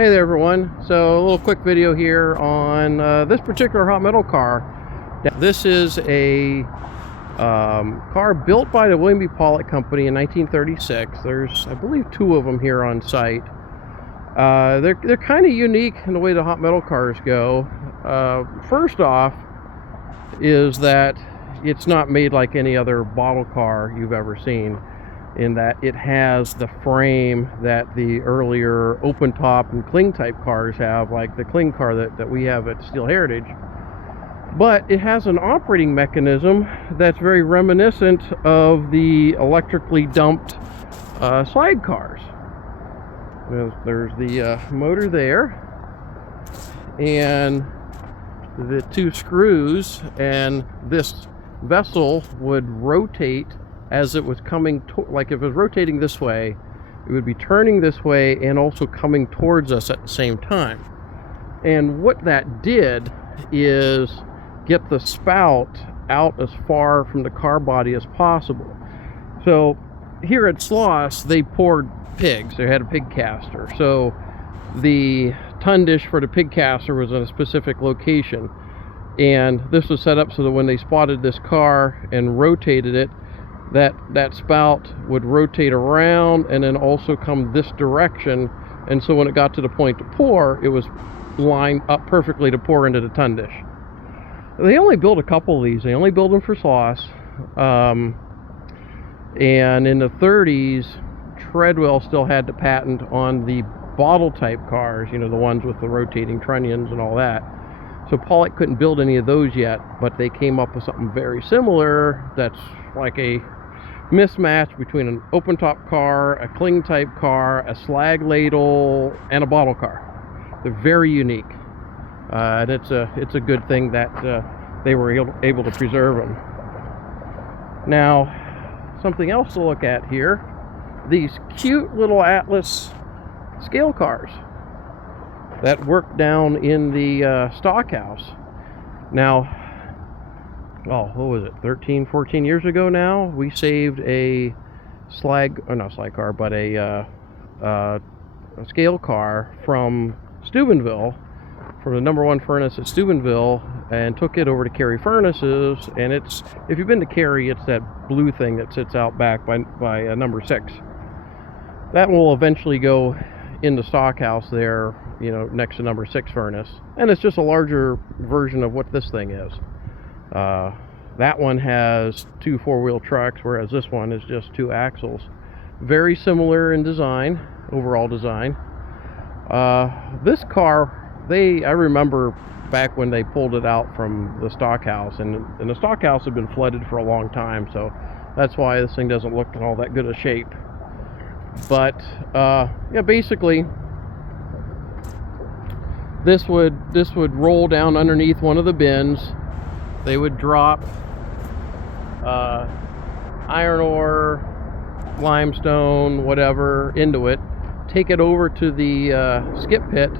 Hey there everyone, so a little quick video here on this particular hot metal car. This is a car built by the William B. Pollock Company in 1936. There's, I believe, two of them here on site. They're kind of unique in the way the hot metal cars go. First off is that it's not made like any other bottle car you've ever seen, in that it has the frame that the earlier open top and cling type cars have, like the cling car that we have at Steel Heritage. But it has an operating mechanism that's very reminiscent of the electrically dumped slag cars. There's the motor there, and the two screws, and this vessel would rotate as it was coming like if it was rotating this way, it would be turning this way and also coming towards us at the same time. And what that did is get the spout out as far from the car body as possible. So here at Sloss, they poured pigs. They had a pig caster, so the ton dish for the pig caster was in a specific location, and this was set up so that when they spotted this car and rotated it, that spout would rotate around and then also come this direction, and so when it got to the point to pour, it was lined up perfectly to pour into the ton dish. They only built a couple of these. They only built them for Sloss, and in the 30s Treadwell still had the patent on the bottle type cars, you know, the ones with the rotating trunnions and all that. So Pollock couldn't build any of those yet, but they came up with something very similar that's like a mismatch between an open top car, a cling type car, a slag ladle, and a bottle car. They're very unique, and it's a good thing that they were able to preserve them. Now, something else to look at here, these cute little Atlas scale cars that work down in the stockhouse. Now, what was it, 13-14 years ago now, we saved a not slag car, but a scale car from Steubenville, from the #1 furnace at Steubenville, and took it over to Cary Furnaces. And it's, if you've been to Cary, it's that blue thing that sits out back by #6. That will eventually go in the stockhouse there, you know, next to #6 furnace, and it's just a larger version of what this thing is. That one has two 4-wheel trucks, whereas this one is just 2 axles. Very similar in design, overall design. This car, I remember back when they pulled it out from the stockhouse, and the stockhouse had been flooded for a long time, so that's why this thing doesn't look in all that good a shape. But yeah, basically this would roll down underneath one of the bins. They would drop iron ore, limestone, whatever, into it, take it over to the skip pit,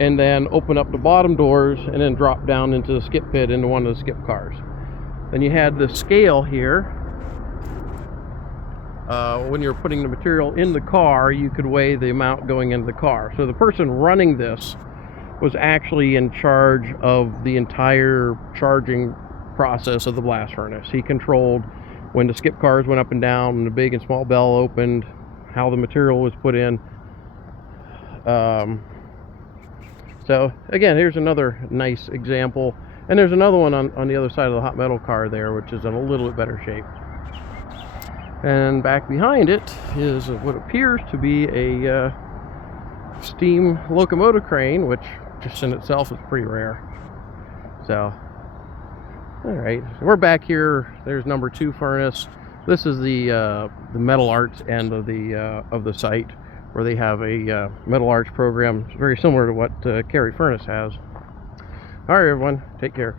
and then open up the bottom doors and then drop down into the skip pit into one of the skip cars. Then you had the scale here. When you're putting the material in the car, you could weigh the amount going into the car. So the person running this was actually in charge of the entire charging process of the blast furnace. He controlled when the skip cars went up and down, when the big and small bell opened, how the material was put in. So again, here's another nice example, and there's another one on the other side of the hot metal car there, which is in a little bit better shape. And back behind it is what appears to be a steam locomotive crane, which just in itself is pretty rare. So, all right, so we're back here. There's #2 furnace. This is the metal arts end of the site, where they have a metal arts program very similar to what Cary Furnace has. All right, everyone, take care.